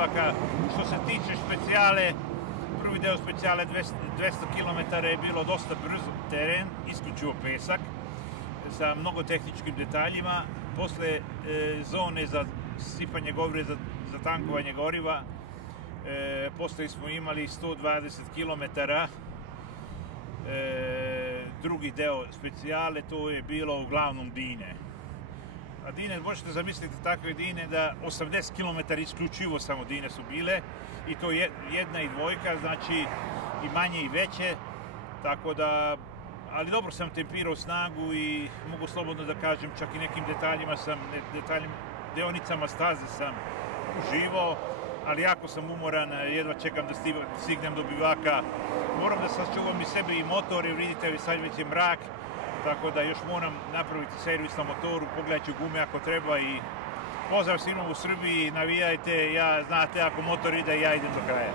bivaka. Što se tiče specijale, prvi deo specijale 200 km je bilo dosta brz teren, isključivo pesak, sa mnogo tehničkim detaljima. Posle zone za sipanje goriva, za tankovanje goriva, posle smo imali 120 km. Drugi deo specijale, to je bilo uglavnom Dine. A Dine, možete zamisliti takve Dine da 80 km isključivo samo Dine su bile, i to jedna i dvojka, znači i manje i veće, tako da, ali dobro sam tempirao snagu i mogu slobodno da kažem, čak i nekim deonicama staze sam uživao, ali jako sam umoran, jedva čekam da stignem do bivaka. Moram da sačuvam i sebe i motor, jer vidite, sad već je mrak, tako da još moram napraviti servis na motoru, pogledat ću gume ako treba i pozdrav svima u Srbiji, navijajte, znate, ako motor ide, ja idem do kraja.